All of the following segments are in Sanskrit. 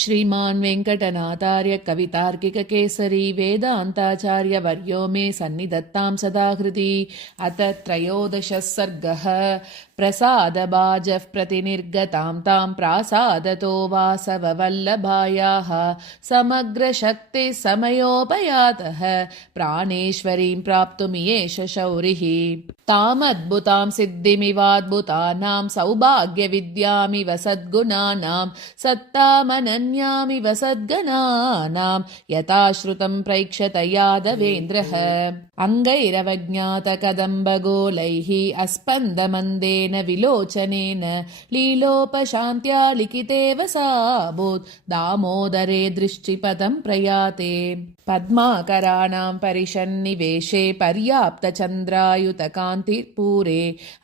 श्रीमान् वेङ्कटनाथार्य कवितार्किककेसरी वेदान्ताचार्यवर्यो मे सन्निधत्तां सदा हृदि। अथ त्रयोदशः सर्गः। प्रसादभाजः प्रतिनिर्गतां तां प्रासादतो वासववल्लभायाः समग्रशक्तिः समयोपयातः प्राणेश्वरीं प्राप्तुमियेष शौरिः। तामद्भुतां सिद्धिमिवाद्भुतानां सौभाग्यविद्यामिव सद्गुणानां सत्तामनन्यामिव सद्गणानां यथा श्रुतं प्रेक्षत यादवेन्द्रः। अङ्गैरवज्ञातकदम्बगोलैः अस्पन्दमन्देन विलोचनेन लीलोपशान्त्या लिखितेव साभूत् दामोदरे दृष्टिपदं प्रयाते। पद्माकराणां परिषन्निवेशे पर्याप्तचन्द्रायुतकान्तिपूरे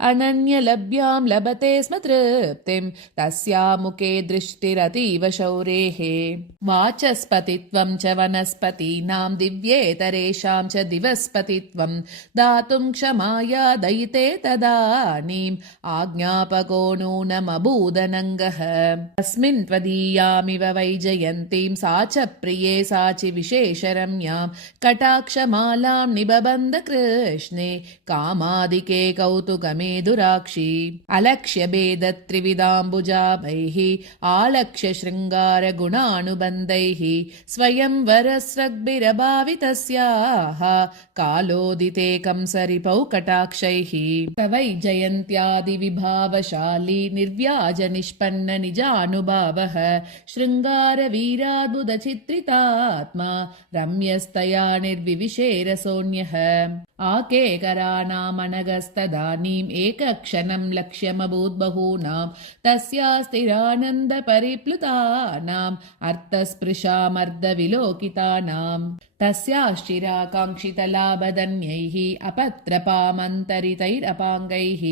अनन्यलभ्यां लभते स्म तृप्तिं तस्या मुखे दृष्टिरतीव शौरेः। वाचस्पतित्वं च वनस्पतीनां दिव्येतरेषां च दिवस्पतित्वं दातुं क्षमाया दयिते तदानीम् आज्ञापको नूनमभूदनङ्गः। तस्मिन् त्वदीयामिव वैजयन्तीं सा च प्रिये साचि विशेषरम्यां कटाक्षमालां निबबन्ध कृष्णे कामादिके कौतुकमेधुराक्षी। अलक्ष्य भेदत्रिविधाम्बुजाभैः आलक्ष्य शृङ्गारगुणानुबन्धैः स्वयंवरस्रग्भिरभावितस्याः कालोदिते कंसरिपौ कटाक्षैः। तवै जयन्त्यादिविभावशाली निर्व्याज निष्पन्न निजानुभावः शृङ्गारवीराद्भुतचित्रितात्मा रम्यस्तया निर्विविशेरसोऽन्यः। आकेकराणामनगस्तदानीम् एकक्षणं लक्ष्यमभूद्बहूनां तस्या स्थिरानन्दपरिप्लुतानाम् अर्थस्पृशामर्धविलोकितानाम् तस्याश्चिराकाङ्क्षितलाभधन्यैः अपत्रपामन्तरितैरपाङ्गैः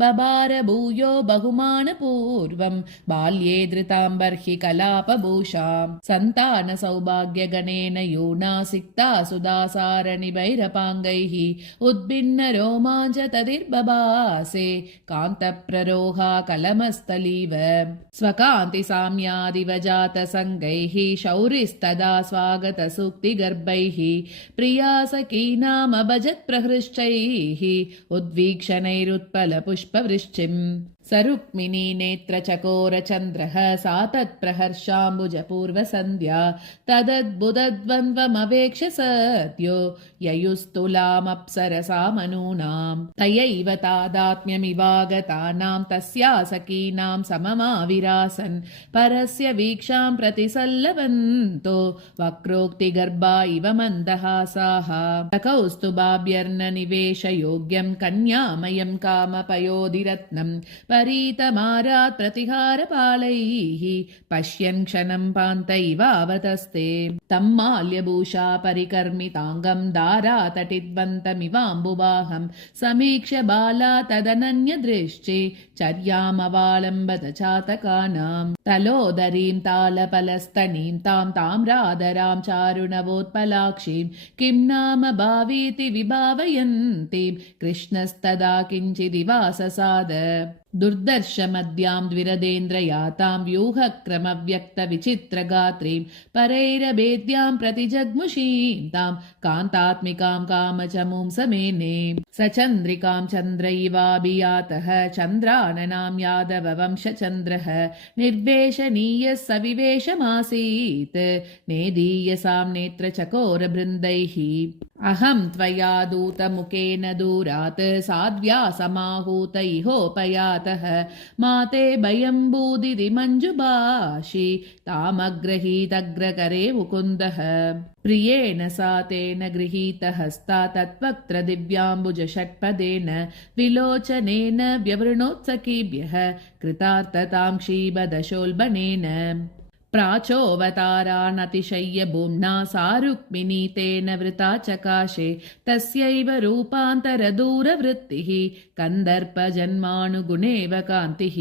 बबार भूयो बहुमानपूर्वं बाल्ये धृतां बर्हि कलापभूषां सन्तानसौभाग्यगणेन यूनासिक्ता सुदासारणिभैरपाङ्गैः उद्भिन्न रोमाञ्च तदिर्बभासे कान्तप्ररोहा कलमस्थलीव स्वकान्तिसाम्यादिव जातसङ्गैः शौरिस्तदा स्वागतसूक्तिगर्भैः प्रियासखीनामभजत्प्रहृष्टैः उद्वीक्षणैरुत्पलपुष्पवृष्टिम्। सरुक्मिणी नेत्रचकोरचन्द्रः सा तत्प्रहर्षाम्बुजपूर्वसन्ध्या तदद्भुतद्वन्द्वमवेक्ष सद्यो ययुस्तुलामप्सरसामनूनां तयैव तादात्म्यमिवागतानां तस्या सखीनां सममाविरासन् परस्य वीक्षां प्रतिसल्लवन्तो वक्रोक्तिगर्भा इव मन्दहासाः। कौस्तुभाभ्यर्ननिवेशयोग्यं कन्यामयं कामपयोधिरत्नं परीतमारात् प्रतिहारपालैः पश्यन् क्षणं पान्तैवावतस्ते तं माल्यभूषा परिकर्मिताङ्गं दारातटिद्वन्तमिवाम्बुवाहं समीक्ष्य बाला तदनन्यदृष्टि चर्यामवालम्बत चातकानां तलोदरीं तालपलस्तनीं तां ताम्रादरां चारुणवोत्पलाक्षीं किं नाम भावीति विभावयन्तीं कृष्णस्तदा किञ्चिदिवाससाद। दुर्दर्शमद्यां द्विरदेन्द्रयातां व्यूहक्रमव्यक्तविचित्रगात्रीं परैरभेद्यां प्रतिजग्मुषीं तां कान्तात्मिकां कामचमूं समेने सचन्द्रिकां चन्द्रैवाभियातः चन्द्राननां यादववंशचन्द्रः निर्वेशनीयः सविवेशमासीत् नेदीयसां नेत्रचकोरबृन्दैः। अहं त्वया दूतमुखेन दूरात् साध्व्या समाहूत इहोपयातः माते भयं बूदिति मञ्जुभाषि तामग्रहीतग्रकरे मुकुन्दः। प्रियेण सा तेन गृहीतहस्ता तत्वक्त्र दिव्याम्बुजषट्पदेन विलोचनेन व्यवृणोत्सखीभ्यः कृतार्थतां क्षीबदशोल्बनेन। प्राचोऽवतारानतिशय्य भूम्ना सा रुक्मिणी तेन वृता चकाशे तस्यैव रूपान्तरदूरवृत्तिः कन्दर्पजन्मानुगुणेव कान्तिः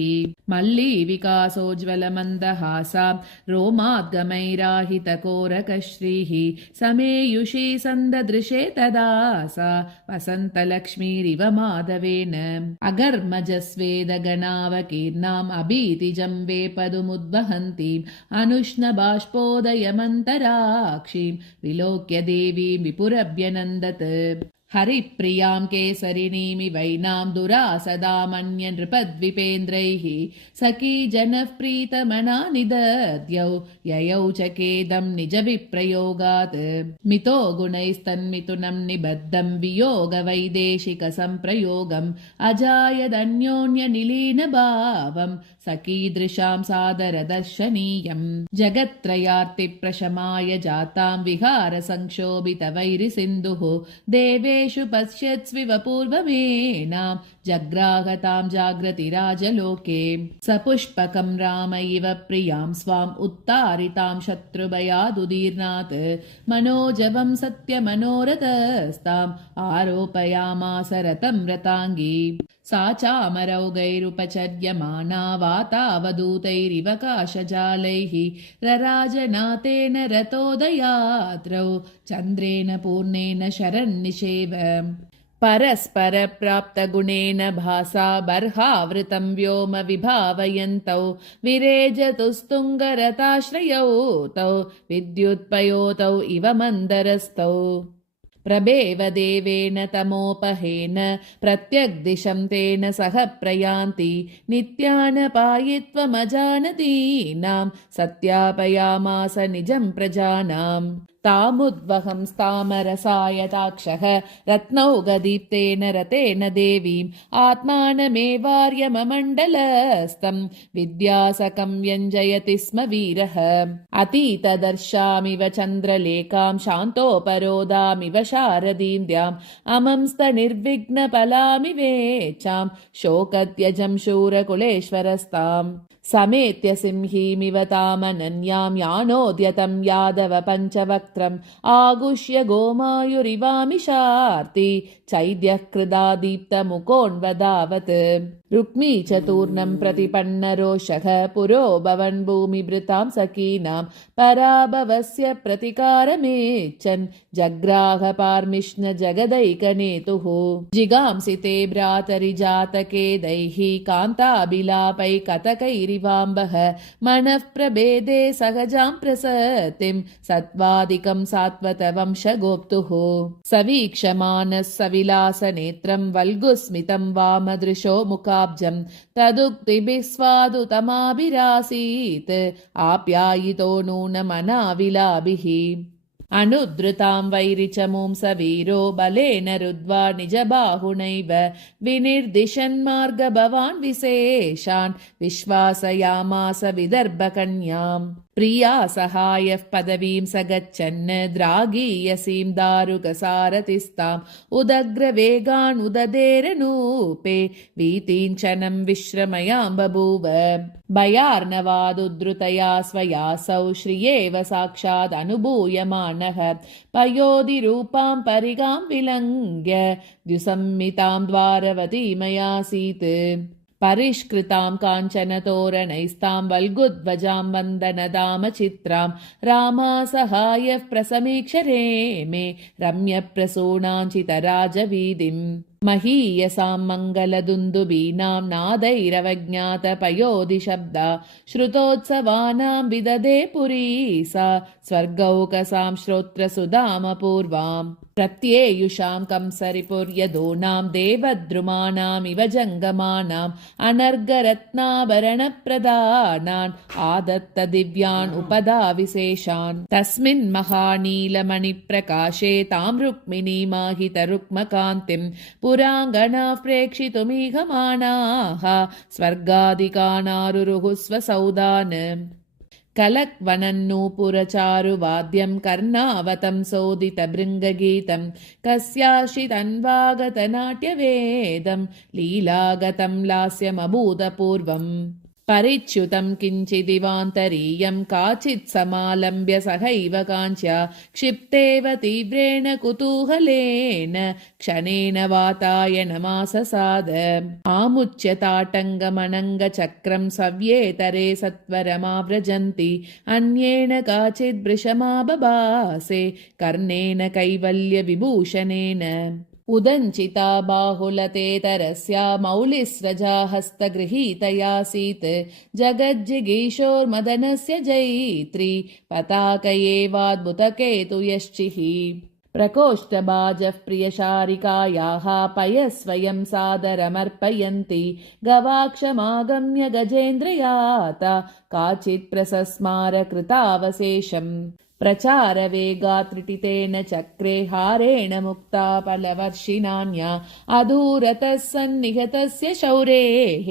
मल्लीविकासोज्ज्वलमन्दहासा रोमाद्गमैराहितकोरकश्रीः समेयुषी सन्ददृशे तदा सा वसन्तलक्ष्मीरिव माधवेन अगर्मजस्वेदगणावकीर्णाम् अभीतिजं वेपदुमुद्वहन्तीम् अनुष्णबाष्पोदयमन्तराक्षीं विलोक्य देवीं विपुरभ्यनन्दत् हरिप्रियां केसरिणीमिवैनां दुरासदामन्य नृपद्विपेन्द्रैः सखी जनः प्रीतमनानि दद्यौ ययौ च केदं निजविप्रयोगात् मितो गुणैस्तन्मिथुनं निबद्धं वियोगवैदेशिकसम्प्रयोगम् अजायदन्योन्यनिलीनभावं सखीदृशां सादरदर्शनीयम् जगत्त्रयार्तिप्रशमाय जातां विहारसंक्षोभितवैरिसिन्धुः देवेषु पश्यत्स्विव पूर्वमेनां जग्राहतां जाग्रतिराजलोके सपुष्पकं राम इव प्रियां स्वाम् उत्तारितां शत्रुभयादुदीर्णात् मनोजवं सत्यमनोरथस्ताम् आरोपयामास रतं रताङ्गी सा चामरौगैरुपचर्यमाना वातावधूतैरिव काशजालैः रराजनाथेन रतोदयात्रौ चन्द्रेण पूर्णेन शरन्निषेव परस्परप्राप्तगुणेन भासा बर्हावृतं व्योम विभावयन्तौ विरेजतुस्तुङ्गरताश्रयौ तौ विद्युत्पयोतौ इव मन्दरस्थौ प्रभेव देवेन तमोपहेन प्रत्यग्दिशं तेन सह प्रयान्ति नित्यानपायित्वमजानतीनां सत्यापयामास निजं प्रजानाम् तामुद्वहं स्तामरसायताक्षः रत्नौगदीप्तेन रतेन देवीम् आत्मानमेवार्यममण्डलस्थं विद्यासकं व्यञ्जयति स्म वीरः अतीतदर्शामिव चन्द्रलेखां शान्तोपरोदामिव शारदीं द्याम् अमंस्तनिर्विघ्नफलामिवेच्छां शोकत्यजं शूरकुलेश्वरस्ताम् समेत्य सिंहीमिव तामनन्यां यानोद्यतं यादव पञ्चवक्त्रम् आगुष्य गोमायुरिवामिषार्ति चैद्यः कृदा दीप्तमुकोऽन्वदावत् रुक्मी चतुर्णं प्रतिपन्नरोषः पुरो भवन् भूमिभृतां सखीनां पराभवस्य प्रतिकारमेच्छन् जग्राह पार्मिष्ण जगदैकनेतुः जिगांसिते भ्रातरिजातकेदैः कान्ताभिलापै कतकैरिवाम्बः मनः प्रभेदे सहजां प्रसतिं सत्त्वादिकं सात्वतवंशगोप्तुः सवीक्षमानः सविलासनेत्रं वल्गुस्मितं वामदृशो मुखाब्जं तदुक्तिभिः स्वादुतमाभिरासीत् आप्यायितो नूनमनाविलाभिः अनुद्धृतां वैरिचमूं स वीरो बलेन रुद्ध्वा निजबाहुनैव विनिर्दिशन्मार्गभवान् विशेषान् विश्वासयामास विदर्भकन्याम् प्रिया सहायः पदवीं स गच्छन् द्रागीयसीं दारुकसारथिस्ताम् उदग्रवेगान् उददेरनूपे वीतीञ्चनं विश्रमयां बभूव भयार्णवादुद्धृतया स्वयासौ श्रियेव साक्षादनुभूयमानः पयोधिरूपां परिगां विलङ्घ्य द्युसंमितां द्वारवतीमयासीत् परिष्कृतां काञ्चनतोरणैस्तां वल्गुध्वजां वन्दनदामचित्रां रामासहायः प्रसमीक्ष रेमे रम्यप्रसूनाञ्चितराजवीदिम् महीयसां मङ्गलदुन्दुबीनां नादैरवज्ञातपयोधिशब्दा श्रुतोत्सवानां विदधे पुरी सा स्वर्गौकसां श्रोत्रसुधामपूर्वाम् प्रत्येयुषां कंसरिपुर्यदूनां देवद्रुमाणामिव जङ्गमानाम् अनर्गरत्नाभरणप्रदानान् आदत्त दिव्यान् उपदाविशेषान् तस्मिन् महानीलमणिप्रकाशे तां रुक्मिणीमाहितरुक्मकान्तिम् पुराङ्गणाः प्रेक्षितुमीहमानाः स्वर्गादिकानारुरुः स्वसौदान् कलक्वनन्नूपुरचारुवाद्यं कर्णावतं सोदितभृङ्गगीतं कस्याश्रितन्वागतनाट्यवेदं लीलागतं लास्यमभूतपूर्वम् परिच्युतं किञ्चिदिवान्तरीयं काचित् समालम्ब्य सहैव काञ्च्या क्षिप्तेव तीव्रेण कुतूहलेन क्षणेन वातायनमाससाद आमुच्यताटङ्गमनङ्गचक्रं सव्येतरे सत्वरमाव्रजन्ति अन्येण काचिद्वृषमा बभासे कर्णेन कैवल्यविभूषणेन उदञ्चिता बाहुलतेतरस्या मौलिस्रजा हस्तगृहीतयासीत् जगज्जिगीषोर्मदनस्य जयित्री पताकयेवाद्भुतकेतुयश्चिः प्रकोष्ठबाजः प्रियशारिकायाः पयस्वयं सादरमर्पयन्ति गवाक्षमागम्य गजेन्द्रयाता काचित् प्रसस्मार कृतावशेषम् प्रचारवेगात्रिटितेन चक्रे हारेण मुक्ता फलवर्षिणान्या अधूरतः सन्निहतस्य शौरेः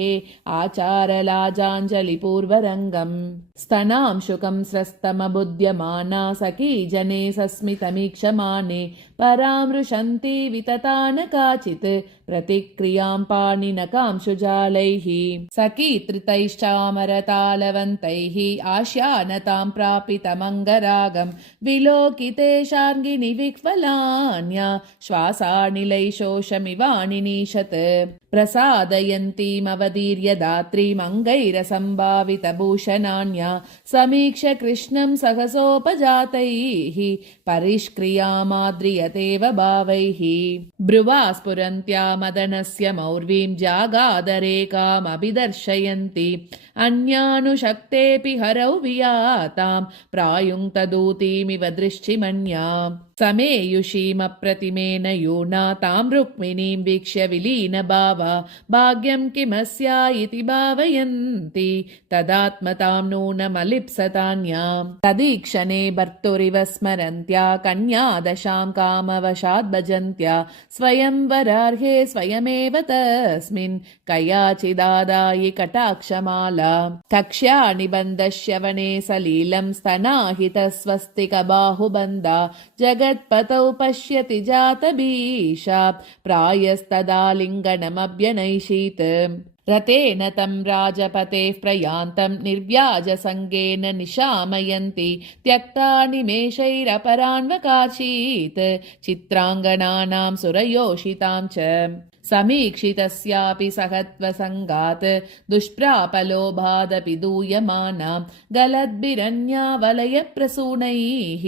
आचारलाजाञ्जलिपूर्वरङ्गम् स्तनांशुकं स्रस्तमबुध्यमाना सखी जने सस्मितमीक्षमाने परामृशन्ति वितता न काचित् प्रतिक्रियां पाणिनकांशुजालैः सखीत्रितैश्चामरतालवन्तैः आश्यानतां प्रापितमङ्गरागं विलोकिते शार्ङ्गिनि विह्वलान्या श्वासानिलैशोषमिवाणिनीशत् प्रसादयन्तीमवदीर्य दात्रीमङ्गैरसम्भावितभूषणान्या समीक्ष्य कृष्णं सहसोपजातैः परिष्क्रियामाद्रियतेव भावैः ब्रुवा स्फुरन्त्या मदनस्य मौर्वीं जागादरेकामभिदर्शयन्ति अन्यानुशक्तेऽपि हरौ वियातां प्रायुङ्क्तदूतीमिव दृष्टिमन्या समेयुषीमप्रतिमेन यूना तां रुक्मिणीं वीक्ष्य विलीनभावा भाग्यं किमस्या इति भावयन्ति तदात्मतां नूनमलिप्सतान्या तदीक्षणे भर्तुरिव स्मरन्त्या कन्या दशां कामवशाद् भजन्त्या स्वयंवरार्हे स्वयमेव तस्मिन् कयाचिदादायि कटाक्षमाला कक्ष्या निबन्धश्यवने सलीलं स्तनाहितस्वस्तिकबाहुबन्धा जगत्पतौ पश्यति जातभीषा प्रायस्तदालिङ्गनमभ्यनैषीत् रतेन तं राजपतेः प्रयान्तं निर्व्याजसङ्गेन निशामयन्ति त्यक्ता निमेषैरपरान्वकार्षीत् चित्राङ्गनानां सुरयोषितां च समीक्षितस्यापि सहत्वसङ्गात् दुष्प्रापलोभादपि दूयमानां गलद्भिरन्यावलयप्रसूनैः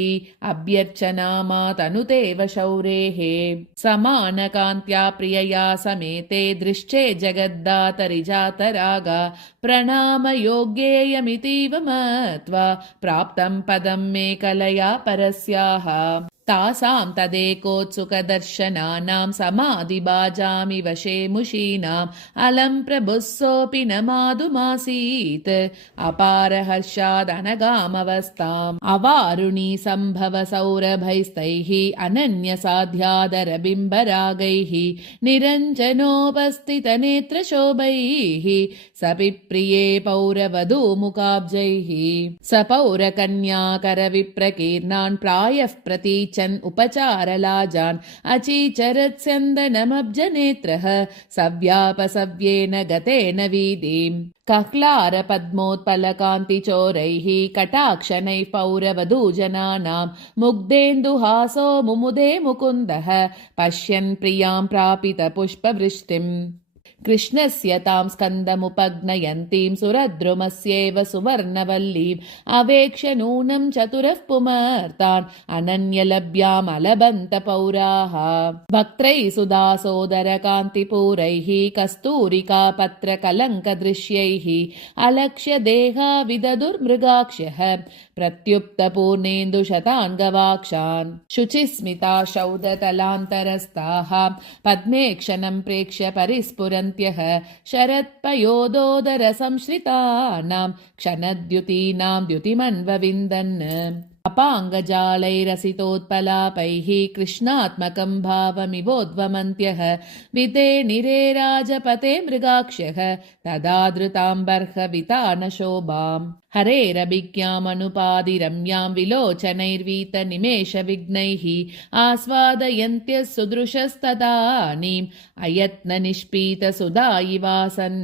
अभ्यर्चनामातनुतेव शौरेः समानकान्त्या प्रियया समेते दृश्चे जगद्दातरिजातरागा प्रणामयोग्येयमितीव मत्वा प्राप्तं पदं मे कलया परस्याः तासां तदेकोत्सुकदर्शनानां समाधिबाजामि वशे मुषीणाम् अलं प्रभुस्सोऽपि न मादुमासीत् अपारहर्षादनगामवस्थाम् अवारुणी सम्भव सौरभैस्तैः अनन्यसाध्यादरबिम्बरागैः निरञ्जनोपस्थितनेत्रशोभैः सपिप्रिये पौरवधूमुखाब्जैः सपौरकन्याकरविप्रकीर्णान् प्रायः प्रतीच उपचारलाजान् अचीचरत्स्यन्दनमब्जनेत्रः सव्यापसव्येन गतेन वीदिम् कह्लारपद्मोत्पलकान्तिचोरैः कटाक्षनैः पौरवधूजनानां मुग्धेन्दुहासो मुमुदे मुकुन्दः पश्यन् प्रियां प्रापितपुष्पवृष्टिम् कृष्णस्य तां स्कन्दमुपग्नयन्तीं सुरद्रुमस्येव सुवर्णवल्लीम् अवेक्ष्य नूनं चतुरः पुमर्तान् अनन्यलभ्यामलबन्तपौराः वक्त्रैः सुधासोदरकान्तिपूरैः कस्तूरिकापत्रकलङ्कदृश्यैः अलक्ष्य देहा विदधुर्मृगाक्ष्यः प्रत्युक्तपूर्णेन्दुशताङ्गवाक्षान् शुचिस्मिता शौदतलान्तरस्ताः पद्मे क्षणं प्रेक्ष्य परिस्फुरन्त्यः शरत्पयोदोदरसंश्रितानां क्षणद्युतीनां द्युतिमन्वविन्दन् अपाङ्गजालैरसितोत्पलापैः कृष्णात्मकं भावमिवोद्वमन्त्यः विते निरे राजपते मृगाक्ष्यः तदा धृताम्बर्हवितानशोभाम् हरेरभिज्ञामनुपादिरम्यां विलोचनैर्वीतनिमेषविघ्नैः आस्वादयन्त्यः सुदृशस्तदानीम् अयत्ननिष्पीतसुधा इवासन्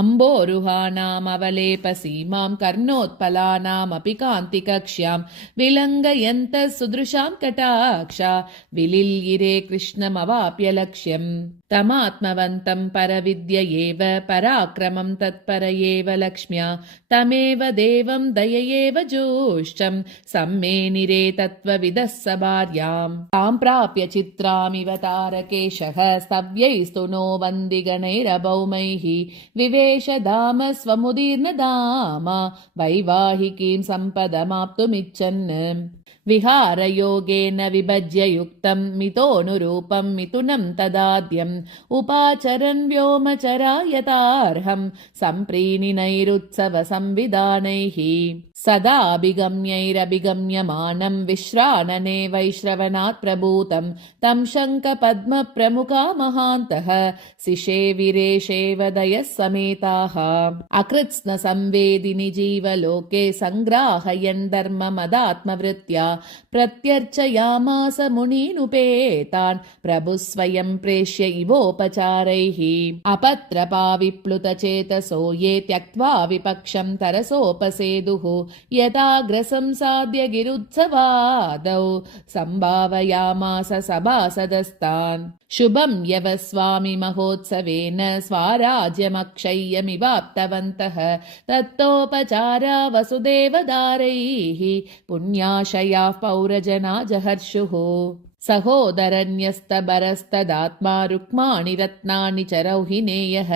अम्बोरुहानामवलेपसीमां कर्णोत्पलानामपि कान्तिकक्ष्यां विलङ्घयन्तः सुदृशां कटाक्षा विलिल्गिरे कृष्णमवाप्य लक्ष्यम् तमात्मवन्तं परविद्य एव पराक्रमं तत्पर एव लक्ष्म्या तमेव देवं दययेव जोष्टं सम्मेनिरे तत्त्वविदः स भार्याम् तां प्राप्य चित्रामिव तारकेशः स्तव्यैस्तु नो वन्दिगणैरभौमैः विवेश धाम स्वमुदीर्णधाम वैवाहिकीं सम्पदमाप्तुमिच्छन् विहारयोगेन विभज्य युक्तं मितोऽनुरूपं मिथुनं तदाद्यम् उपाचरन् व्योमचरायतार्हं सम्प्रीणिनैरुत्सवसंविधानैः सदाभिगम्यैरभिगम्यमानं विश्रानने वैश्रवणात् प्रभूतं तं शङ्खपद्मप्रमुखा महान्तः शिशे विरेशेव दयः समेताः अकृत्स्न संवेदिनि जीवलोके सङ्ग्राहयन् धर्ममदात्मवृत्त्या प्रत्यर्चयामास मुनीनुपेतान् प्रभुः स्वयं प्रेष्य इवोपचारैः अपत्रपाविप्लुतचेतसो ये त्यक्त्वा विपक्षं तरसोपसेदुः यथाग्रसंसाद्य गिरुत्सवादौ सम्भावयामास सभासदस्तान् शुभं यवस्वामि महोत्सवेन स्वाराज्यमक्षय्यमिवाप्तवन्तः तत्तोपचारा वसुदेवदारैः पुण्याशयाः पौरजना जहर्षुः सहोदरन्यस्तबरस्तदात्मा रुक्माणि रत्नानि च रौहिनेयः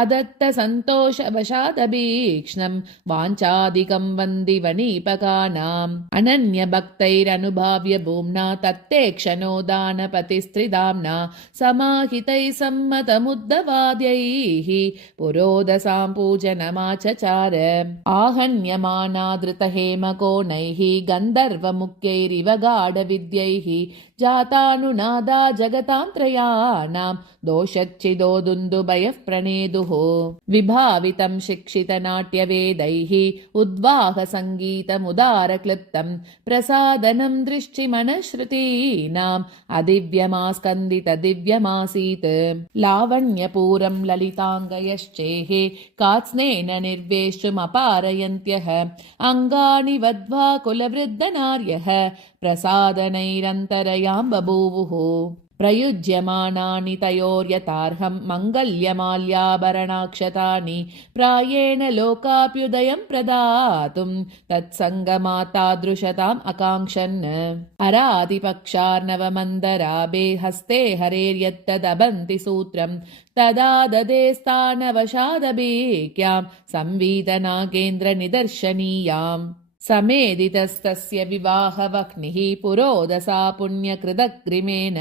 अदत्त सन्तोषवशादभीक्ष्णं वाञ्छादिकं वन्दिवनीपकानाम् अनन्यभक्तैरनुभाव्य भूम्ना तत्ते क्षणो दानपतिस्त्रिधाम्ना समाहितैः सम्मतमुद्धवाद्यैः पुरोदसां पूजनमाचचार आहन्यमानादृतहेमकोणैः गन्धर्वमुख्यैरिव गाढविद्यैः जातानुनादा जगतां त्रयाणां दोषच्चिदोदुन्दुभयः प्रणेदुः विभावितं शिक्षितनाट्यवेदैः उद्वाहसङ्गीतमुदारक्लृप्तं प्रसादनं दृष्टिमनश्रुतीनाम् अदिव्यमास्कन्दितदिव्यमासीत् लावण्यपूरं ललिताङ्गयश्चेः कात्स्नेन निर्वेष्टुमपारयन्त्यः अङ्गानि वद्वा कुलवृद्धनार्यः प्रसादनैरन्तरयां बभूवुः प्रयुज्यमानानि तयोर्यथार्हं मङ्गल्यमाल्याभरणाक्षतानि प्रायेण लोकाप्युदयं प्रदातुं तत्सङ्गमातादृशताम् अकाङ्क्षन् अरादिपक्षार्णवमन्दराभे हस्ते हरेर्यत्तदभन्ति सूत्रं तदा ददे स्थानवशादभीक्यां संवीतनागेन्द्रनिदर्शनीयाम् समेदितस्तस्य विवाहवह्निः पुरोदसा पुण्यकृदग्रिमेण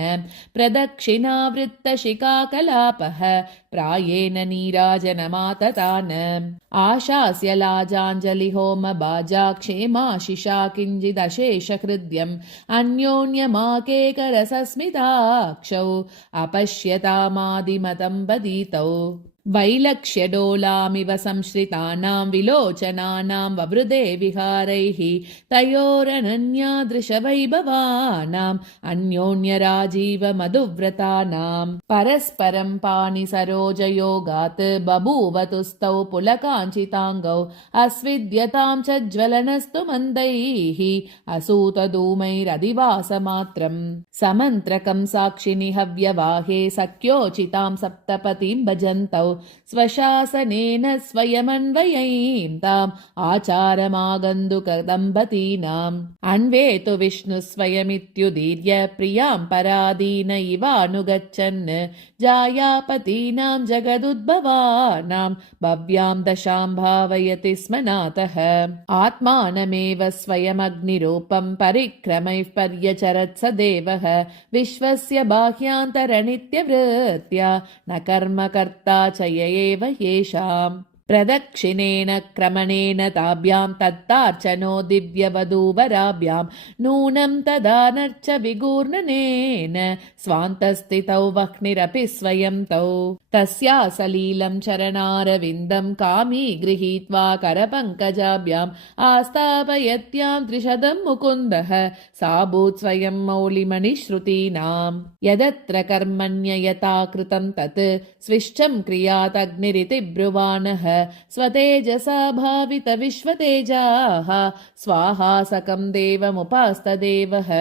प्रदक्षिणावृत्तशिखाकलापः प्रायेण नीराजनमाततान् आशास्य लाजाञ्जलिहोमबाजा क्षेमाशिषा किञ्चिदशेषहृद्यम् अन्योन्यमाकेकरसस्मिताक्षौ अपश्यतामादिमतं वदितौ वैलक्ष्यडोलामिव संश्रितानां विलोचनानां ववृदे विहारैः तयोरनन्यादृशवैभवानाम् अन्योन्यराजीवमधुव्रतानां परस्परं पाणिसरोजयोगात् बभूवतुस्तौ पुलकाञ्चिताङ्गौ अस्विद्यतां च ज्वलनस्तु मन्दैः असूतधूमैरधिवासमात्रम् समन्त्रकं साक्षिणि हव्यवाहे सख्योचितां सप्तपतिं भजन्तौ स्वशासनेन स्वयमन्वयैं ताम् आचारमागन्तुकदम्पतीनाम् अन्वेतु विष्णु स्वयमित्युदीर्य प्रियां परादीन इवानुगच्छन् जायापतीनां जगदुद्भवानां भव्यां दशां भावयति स्म नाथः आत्मानमेव स्वयमग्निरूपं परिक्रमैः पर्यचरत् स देवः विश्वस्य बाह्यान्तरनित्यवृत्त्या न कर्मकर्ता च य एव येषाम् प्रदक्षिणेन क्रमणेन ताभ्यां तत्तार्चनो दिव्यवधूवराभ्यां नूनं तदानर्च विगूर्णनेन स्वान्तस्थितौ वह्निरपि स्वयं तौ तस्या सलीलं चरणारविन्दं कामी गृहीत्वा करपङ्कजाभ्याम् आस्थापयत्यां त्रिशतं मुकुन्दः सा भूत् स्वयं मौलिमणिश्रुतीनाम् यदत्र कर्मण्य यथा कृतं तत् स्विष्टं क्रियातग्निरिति ब्रुवाणः स्वतेजसा भावितविश्वतेजाः स्वाहासकं देवमुपास्तदेवः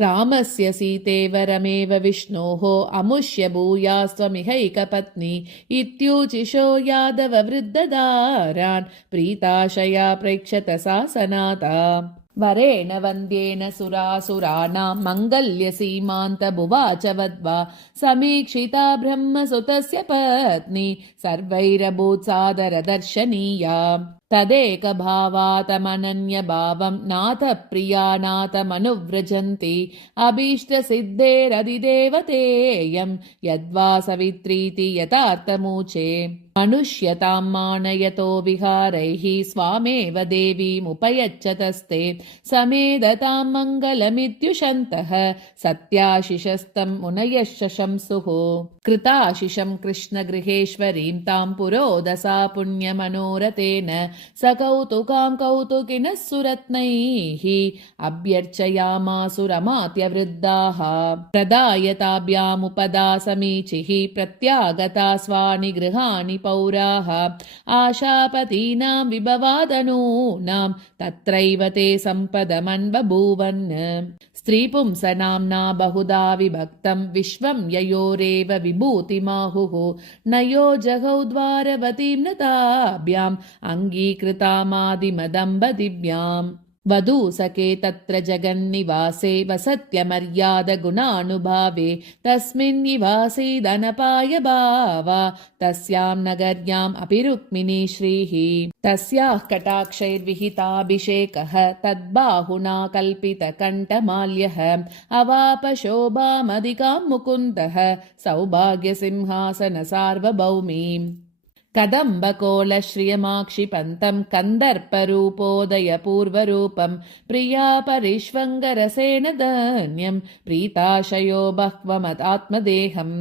रामस्य सीतेवरमेव विष्णोः अमुष्य भूयास्त्वमिहैकपत्नी इत्यूचिशो यादववृद्धदारान् प्रीताशया प्रेक्षत सा सनाता वरेण वन्द्येन सुरासुराणां मङ्गल्यसीमान्तबुवाच वद्वा समीक्षिता ब्रह्मसुतस्य पत्नी सर्वैरभूत्सादरदर्शनीया तदेकभावातमनन्यभावं नाथ प्रिया नाथमनुव्रजन्ति अभीष्टसिद्धेरधिदेवतेयं यद्वा सवित्रीति यथार्थमूचे मनुष्यतां मानयतो विहारैः स्वामेव देवीमुपयच्छतस्ते समेधतां मङ्गलमित्युषन्तः सत्याशिषस्तं मुनयः शशंसुः कृताशिषं कृष्णगृहेश्वरीं तां पुरोदसा पुण्यमनोरथेन सकौतुकां कौतुकिनः सुरत्नैः अभ्यर्चयामासुरमात्यवृद्धाः प्रदायताभ्यामुपदा समीचिः प्रत्यागता स्वानि गृहाणि पौराः आशापतीनां विभवादनूनां तत्रैव ते सम्पदमन्बभूवन् स्त्रीपुंसनाम्ना बहुधा विभक्तं विश्वं ययोरेव विभूतिमाहुः नयो जगौ द्वारवतीं नताभ्याम् अङ्गीकृतामादिमदम्बदिव्याम् वधूसखे तत्र जगन्निवासे वसत्यमर्यादगुणानुभावे तस्मिन् निवासीदनपाय भावा तस्यां नगर्याम् अपि रुक्मिणी श्रीः तस्याः कटाक्षैर्विहिताभिषेकः तद्बाहुना कल्पितकण्ठमाल्यः अवापशोभामधिकां मुकुन्दः सौभाग्यसिंहासन सार्वभौमीम् कदम्बकोलश्रियमाक्षिपन्तं कन्दर्परूपोदयपूर्वरूपं प्रिया परिष्वङ्गरसेन धन्यं प्रीताशयो बह्वमदात्मदेहम्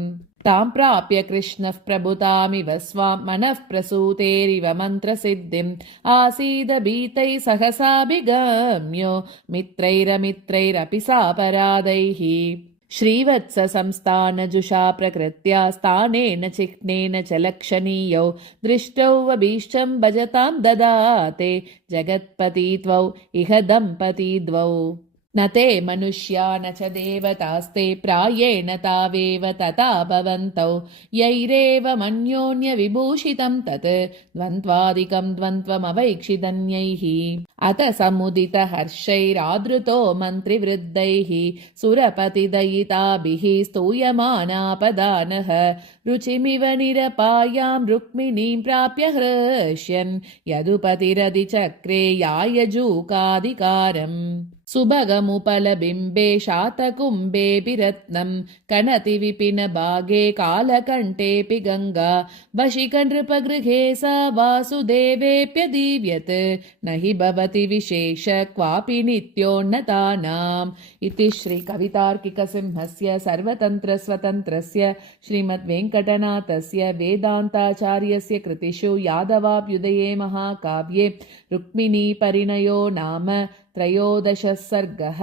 तां प्राप्य कृष्णः प्रभुतामिव स्वां मनः प्रसूतेरिव मन्त्रसिद्धिम् आसीद भीतैः सहसाभिगम्यो मित्रैरमित्रैरपि सापराधैः श्रीवत्स संस्थानजुषा प्रकृत्या स्थानेन चिह्नेन च लक्षणीयौ दृष्टौ अभीष्टं भजतां ददाते जगत्पति त्वौ इह दम्पती द्वौ न ते मनुष्या न च देवतास्ते प्रायेण तावेव तथा भवन्तौ यैरेवमन्योन्यविभूषितं तत् द्वन्द्वादिकं द्वन्द्वमवैक्षिदन्यैः अथ समुदितहर्षैरादृतो मन्त्रिवृद्धैः सुरपतिदयिताभिः स्तूयमानापदानः रुचिमिव निरपायां रुक्मिणीं प्राप्य हृष्यन् यदुपतिरधिचक्रे यायजूकाधिकारम् सुभगमुपलबिम्बे शातकुम्भेऽपि रत्नं कणतिविपिनभागे कालकण्ठेऽपि गङ्गा वशिकनृपगृहे सा वासुदेवेऽप्यदीव्यत् न हि भवति विशेष क्वापि नित्योन्नतानाम् इति श्रीकवितार्किकसिंहस्य सर्वतन्त्रस्वतन्त्रस्य श्रीमद्वेङ्कटनाथस्य वेदान्ताचार्यस्य कृतिषु यादवाभ्युदये महाकाव्ये रुक्मिणीपरिणयो नाम 13 सर्गः।